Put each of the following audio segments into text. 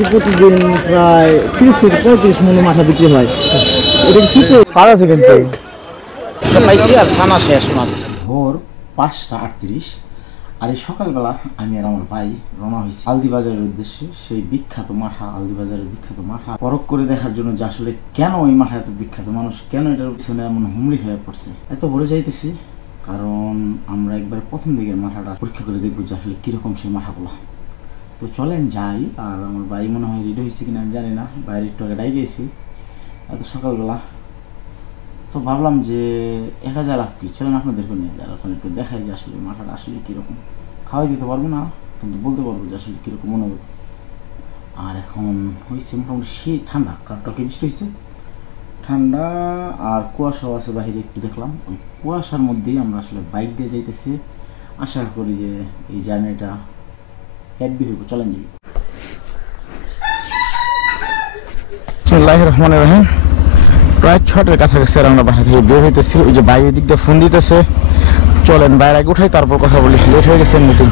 নাকি প্রতিদিন প্রায় 30 থেকে 35 মণ মাথা বিক্রি হয়। এটা শীতে পাওয়া আছে কিন্তু পাইছি আর খানা শেষ মাত্র। ভোর 5:38 আর এই সকালবেলা আমি আর আমার ভাই রওনা হয়েছি আলদিবাজারের উদ্দেশ্যে। সেই বিখ্যাত মাঠা, আলদিবাজারের বিখ্যাত মাঠা পরখ করে দেখার জন্য যে আসলে কেন এই মাঠা এত বিখ্যাত, মানুষ কেন এটার পিছনে এমন হুমড়ি হয়ে পড়ছে। এত ভোরে যাইতেছি কারণ আমরা একবার প্রথম দিকের মাঠাটা পরীক্ষা করে দেখবো যে আসলে কিরকম সেই মাঠাগুলো। তো চলেন যাই। আর আমার ভাই মনে হয় রেডি হয়েছে কিনা আমি জানি না, বাইরে একটু আগে ডাই গেছি এত সকালবেলা। তো ভাবলাম যে একা যা লাভ কি, চলেন আপনাদেরকে নিয়ে যারা ওখানে একটু দেখাই যে আসলে মাঠাটা আসলে কীরকম। খাওয়াই দিতে পারবো না কিন্তু বলতে পারবো যে আসলে কীরকম অনুভূতি। আর এখন হয়েছে মোটামুটি সেই ঠান্ডা, কারটকে বৃষ্টি হয়েছে, ঠান্ডা আর কুয়াশাও আছে বাহিরে একটু দেখলাম। ওই কুয়াশার মধ্যেই আমরা আসলে বাইক দিয়ে যাইতেছি। আশা করি যে এই জার্নিটা হ্যাপি হইব। চলেন যাই। বিসমিল্লাহির রহমানির রহিম। প্রায় 6টার কাছাকাছি আমরা বাসা থেকে বের হইতেছি। ওই যে বাইরের দিক দিয়ে ফোন দিতেছে, চলেন বাইরে আগে উঠাই তারপর কথা বলি। লেট হয়ে গেছে মিটিং,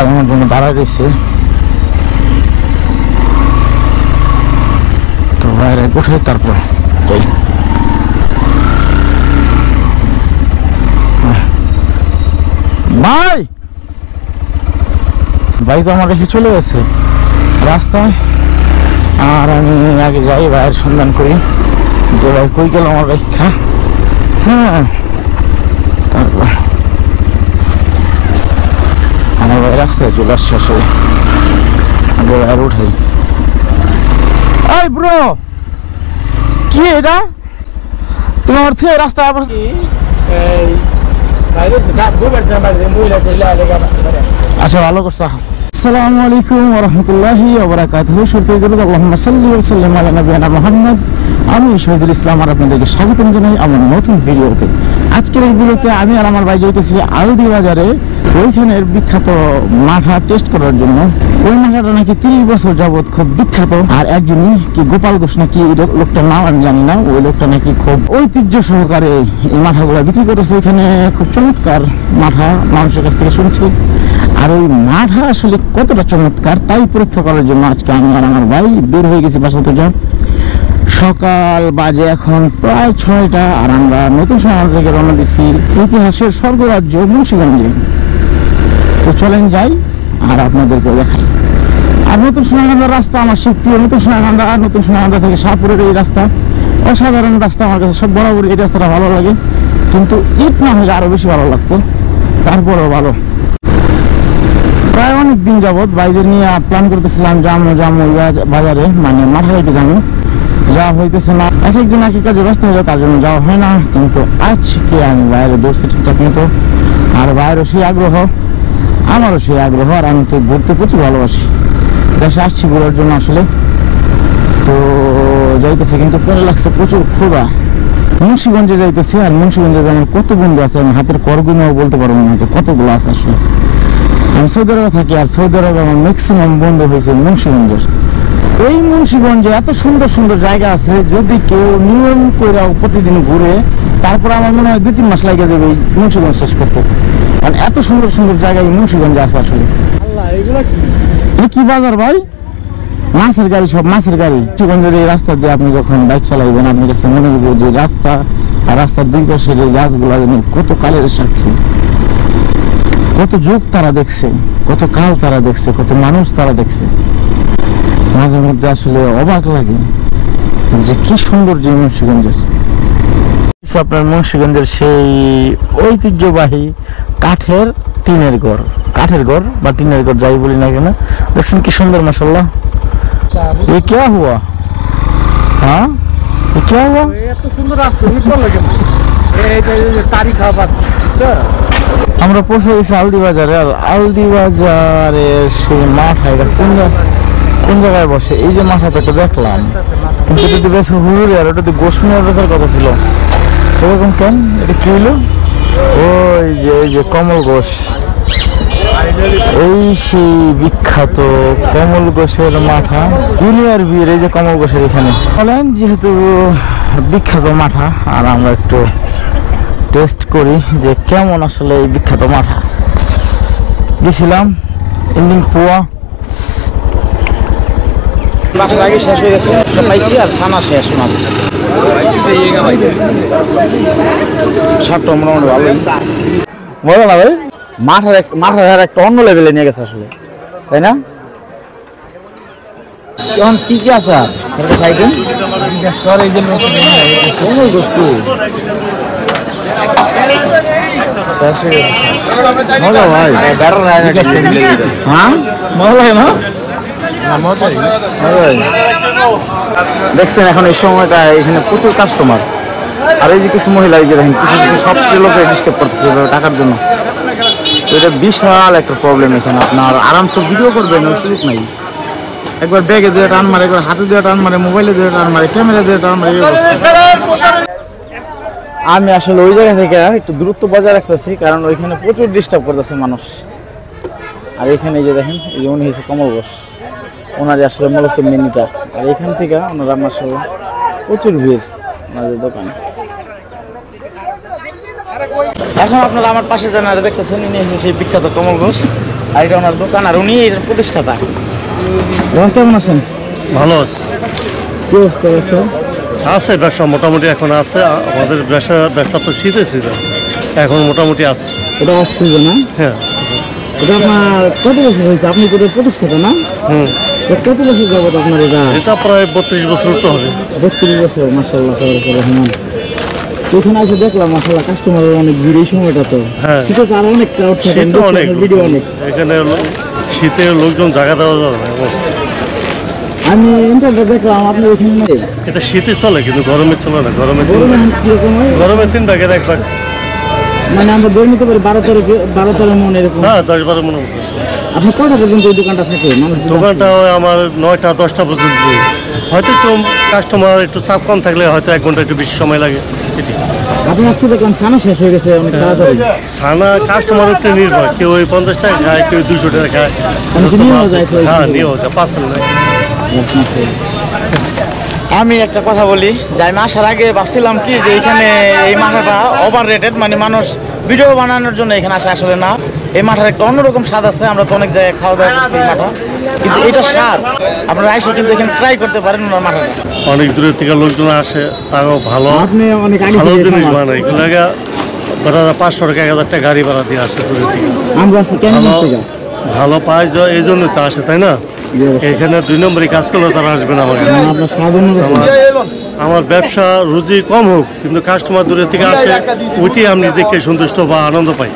আমার জন্য দাঁড়া গেছে। তো বাইরে উঠাই তারপর যাই। ভাই ভাই তো আমার রেখে চলে গেছে রাস্তায়। আর আমি আগে যাই, ভাইয়ের সন্ধান করি যে ভাই কই গেল আমার ব্যাখ্যা। হ্যাঁ, তারপর আমার ভাই রাস্তায় চলে আসছে আসলে। আগে ভাইয়ের উঠাই। এই ব্রো, কি এটা তোমার থেকে রাস্তায় আবার আচ্ছা ভালো করছো। আসসালামু আলাইকুম ওয়া রাহমাতুল্লাহি ওয়া বারাকাতুহু। আল্লাহুম্মা সাল্লি ওয়া সাল্লিম আলা নাবিয়িনা মুহাম্মদ। আমি শহীদুল ইসলাম আর আপনাদেরকে স্বাগতম জানাই আমার নতুন ভিডিওতে। আজকের এই ভিডিওতে আমি আর আমার ভাই যাইতেছি আলদিবাজারে ওইখানের বিখ্যাত মাঠা টেস্ট করার জন্য। ওই মাঠাটা নাকি 30 বছর যাবত খুব বিখ্যাত। আর একজনই কি গোপাল ঘোষ নাকি লোকটার নাম আমি জানি না, ওই লোকটা নাকি খুব ঐতিহ্য সহকারে এই মাঠাগুলো বিক্রি করেছে। এখানে খুব চমৎকার মাঠা মানুষের কাছ থেকে শুনছি। আর ওই মাঠা আসলে কতটা চমৎকার তাই পরীক্ষা করার জন্য আজকে আমি আর আমার ভাই বের হয়ে গেছি বাসা থেকে। সকাল বাজে এখন প্রায় 6টা আর আমরা নতুন শহর থেকে রওনা দিচ্ছি ইতিহাসের স্বর্গরাজ্য মুন্সিগঞ্জে। তো চলেন যাই আর আপনাদেরকে দেখাই। আর নতুন সোনাগান্ধার রাস্তা আমার সব প্রিয়। নতুন সোনাগান্ধা থেকে শাহপুরের এই রাস্তা অসাধারণ রাস্তা। আমার কাছে সব বরাবর এই রাস্তাটা ভালো লাগে, কিন্তু ইট না হলে আরো বেশি ভালো লাগতো। তারপরেও ভালো। প্রায় অনেক দিন যাবৎ বাইদের নিয়ে প্ল্যান করতেছিলাম যাবো বাজারে, মানে মাঠা খাইতে যাবো, যাওয়া হইতেছে না। এক একদিন এক এক কাজে ব্যস্ত হয়ে যায়, তার জন্য যাওয়া হয় না। কিন্তু আজকে আমি বাইরে দৌড়ছি ঠিকঠাক মতো। আর বাইরেও সেই আগ্রহ, আমারও সেই আগ্রহ। আর আমি তো ঘুরতে প্রচুর ভালোবাসি, দেশে আসছি ঘোরার জন্য আসলে। তো যাইতেছি কিন্তু পরে লাগছে প্রচুর ক্ষুধা। মুন্সিগঞ্জে যাইতেছি। আর মুন্সিগঞ্জে যেমন কত বন্ধু আছে আমি হাতের করগুলোও বলতে পারবো না যে কতগুলো আছে আসলে। আমি সৌদি আরবে থাকি আর সৌদি আরবে আমার ম্যাক্সিমাম বন্ধু হয়েছে মুন্সিগঞ্জের। এই মুন্সিগঞ্জে এত সুন্দর সুন্দর জায়গা আছে, যদি কেউ নিয়ম করে প্রতিদিন ঘুরে তারপর আমার মনে হয় 2-3 মাস লাগে যাবে এই মুন্সিগঞ্জ শেষ করতে। কারণ এত সুন্দর সুন্দর জায়গা এই মুন্সিগঞ্জে আছে আসলে। এটা কি বাজার ভাই? মাছের গাড়ি, সব মাছের গাড়ি। মুন্সিগঞ্জের এই রাস্তা দিয়ে আপনি যখন বাইক চালাইবেন আপনার কাছে মনে হবে যে রাস্তা আর রাস্তার দুই পাশের এই গাছগুলো কত কালের সাক্ষী, কত যুগ তারা দেখছে, কত কাল তারা দেখছে, কত মানুষ তারা দেখছে। মাঝে মধ্যে আসলে অবাক লাগে যে কি সুন্দর যে মুন্সিগঞ্জের। আপনার মুন্সিগঞ্জের সেই ঐতিহ্যবাহী কাঠের টিনের ঘর, কাঠের ঘর বা টিনের ঘর যাই বলি না কেন, দেখছেন কি সুন্দর মাশাআল্লাহ। ये क्या हुआ? हाँ ये क्या हुआ? এত সুন্দর রাস্তা নিতে লাগে এই তারিখ আবার। আমরা পৌঁছে গেছি আলদিবাজারে। আর আলদিবাজারের সেই মাঠা এটা কোন জায়গায় বসে এই যে মাঠাটা তো দেখলাম, কিন্তু যদি বেশি হুজুরে আর ওটা তো গোসমিয়ার বেচার কথা ছিল, এরকম কেন? এটা কি হইলো? ওই যে কমল ঘোষ, এই সেই বিখ্যাত কমল ঘোষের মাঠা, দুনিয়ার বীর। এই যে কমল ঘোষের এখানে বলেন, যেহেতু বিখ্যাত মাঠা আর আমরা একটু টেস্ট করি যে কেমন আসলে এই বিখ্যাত মাঠা। গেছিলাম এন্ডিং পোয়া বাটার আগে শেষ হয়ে গেছে, পাইছি আর ছানা শেষ না। সাতটা মোটামুটি ভালোই মজা না ভাই। মাথার একটা অন্য লেভেলে নিয়ে গেছে আসলে, তাই না? এখন কি কি আছে আর সাইকেল মজা ভাই। হ্যাঁ মজা লাগে না? দেখছেন এখন এই সময়টা এখানে প্রচুর কাস্টমার, আর এই যে কিছু মহিলা এই যে দেখেন কিছু কিছু সব লোকে ডিস্টার্ব করতেছে টাকার জন্য। তো এটা বিশাল একটা প্রবলেম এখানে। আপনার আরামসে ভিডিও করবেন ওই সুযোগ নাই। একবার ব্যাগে দিয়ে টান মারে, একবার হাতে দিয়ে টান মারে, মোবাইলে দিয়ে টান মারে, ক্যামেরা দিয়ে টান মারে। আমি আসলে ওই জায়গা থেকে একটু দূরত্ব বজায় রাখতেছি, কারণ ওইখানে প্রচুর ডিস্টার্ব করতেছে মানুষ। আর এখানে এই যে দেখেন এই যে উনি হচ্ছে কমল ঘোষ, ওনারই আসলে মূলত মেনুটা। আর এখান থেকে ওনারা মাশাআল্লাহ প্রচুর ভিড় ওনাদের দোকানে। এখন আপনারা আমার পাশে যারা দেখতেছেন ইনি হচ্ছে সেই বিখ্যাত কমল ঘোষ, আর এটা ওনার দোকান, আর উনি এর প্রতিষ্ঠাতা। কেমন আছেন? ভালো আছে। কি অবস্থা আছে? ব্যবসা মোটামুটি এখন আছে। আমাদের ব্যবসা তো শীতের সিজন, এখন মোটামুটি আছে। এটা অফ সিজন না? হ্যাঁ। এটা আপনার কত বছর হয়েছে? আপনি তো প্রতিষ্ঠাতা না? কত বছর যাবত আপনার এটা? এটা প্রায় 32 বছর তো হবে। 32 বছর, মাশাআল্লাহ রহমান। এখানে এসে দেখলাম মাশাআল্লাহ কাস্টমারের অনেক ভিড় এই সময়টা। তো শীতে তো আরো অনেক ক্রাউড থাকে, ভিডিও অনেক। এখানে শীতে লোকজন জায়গা দেওয়া যাবে না। আমি ইন্টারনেটে দেখলাম আপনি ওখানে নেই। এটা শীতে চলে কিন্তু গরমে চলে না। গরমে গরমে 3 ভাগের 1 ভাগ, মানে আমরা ধরে নিতে পারি 12-13 মন এরকম। হ্যাঁ 10-12 মন। আপনি কয়টা পর্যন্ত এই দোকানটা থাকে? দোকানটা আমার 9টা-10টা পর্যন্ত। হয়তো একটু কাস্টমার একটু চাপ কম থাকলে হয়তো 1 ঘন্টা একটু বেশি সময় লাগে। আপনি আজকে দেখলাম ছানা শেষ হয়ে গেছে অনেক তাড়াতাড়ি। ছানা কাস্টমার উপরে নির্ভর, কেউ ওই 50 টাকা খায়, কেউ 200 টাকা খায়। হ্যাঁ নিয়েও যায়, পার্সেল নাই। আমি একটা কথা বলি যে আমি আসার আগে ভাবছিলাম কি যে এখানে এই মাথাটা ওভার রেটেড, মানে মানুষ ভিডিও বানানোর জন্য এখানে আসে, আসলে না। এই মাথার একটা অন্যরকম স্বাদ আছে। আমরা তো অনেক জায়গায় খাওয়া দাওয়া করছি এই মাথা, কিন্তু এটা স্বাদ আপনারা এসে কিন্তু এখানে ট্রাই করতে পারেন ওনার মাথাটা। অনেক দূরের থেকে লোকজন আসে, তাও ভালো আপনি অনেক ভালো জিনিস বানায়। এগুলো 500 টাকা 1000 টাকা গাড়ি ভাড়া দিয়ে আসে দূরের থেকে। আমরা আসি কেন ভালো পায় এই জন্য তো আসে, তাই না? এখানে 2 নম্বরই কাজ করলে তারা আসবে না। আমার ব্যবসা রুজি কম হোক, কিন্তু কাস্টমার দূরের থেকে আসে, ওইটি আমি দেখে সন্তুষ্ট বা আনন্দ পাই।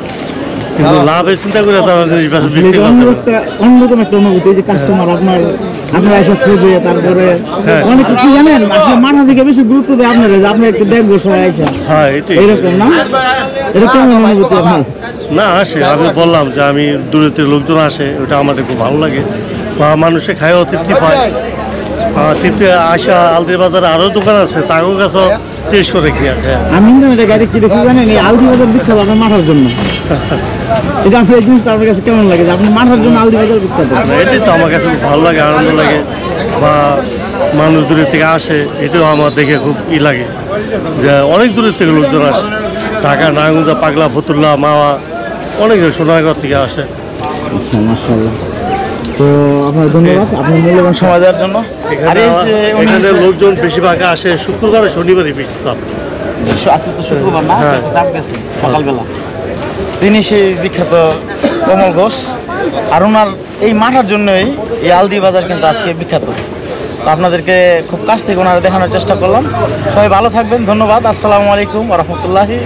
কিন্তু লাভের চিন্তা করে তারা জিনিস বিক্রি করতে অন্যরকম একটা অনুভূতি যে কাস্টমার আপনারা এসে খোঁজে, তারপরে অনেক কিছু জানেন। আসলে মাথা থেকে বেশি গুরুত্ব দেয় আপনারা, যে আপনি একটু দেখবো সবাই এসে। হ্যাঁ এরকম না? এটা কেমন অনুভূতি আপনার? না আসে, আমি বললাম যে আমি দূরের থেকে লোকজন আসে, ওটা আমাদের খুব ভালো লাগে। বা মানুষে খায়ও তৃপ্তি পায়। তৃপ্তি আসা আলদির বাজারে আরও দোকান আছে, তাকেও কাছে টেস্ট করে খেয়ে আছে। আমি এটা গাড়ি কি দেখি জানেন, এই আলদি বাজার বিখ্যাত আপনার মাথার জন্য। এটা আপনি এই জিনিসটা আপনার কাছে কেমন লাগে যে আপনি মাথার জন্য আলদি বাজার বিখ্যাত? এটাই তো আমার কাছে খুব ভালো লাগে, আনন্দ লাগে। বা মানুষ দূরের থেকে আসে, এটাও আমার দেখে খুব লাগে যে অনেক দূরের থেকে লোকজন আসে। ঢাকা, নারায়ণগঞ্জ, পাগলা, ফতুল্লা, মাওয়া, অনেক সোনারগাঁও থেকে আসে। মাশাআল্লাহ। তো আপনার ধন্যবাদ আপনার মূল্যবান সময় দেওয়ার জন্য। এখানে লোকজন বেশিরভাগ আসে শুক্রবারে, শনিবারে বেশি চাপ। আজকে তো শুক্রবার না, চাপ গেছে সকালবেলা। তিনি সেই বিখ্যাত কমল ঘোষ, আর ওনার এই মাথার জন্যই এই আলদি বাজার কিন্তু আজকে বিখ্যাত। তো আপনাদেরকে খুব কাছ থেকে ওনারা দেখানোর চেষ্টা করলাম। সবাই ভালো থাকবেন, ধন্যবাদ। আসসালামু আলাইকুম ওয়া রাহমাতুল্লাহি।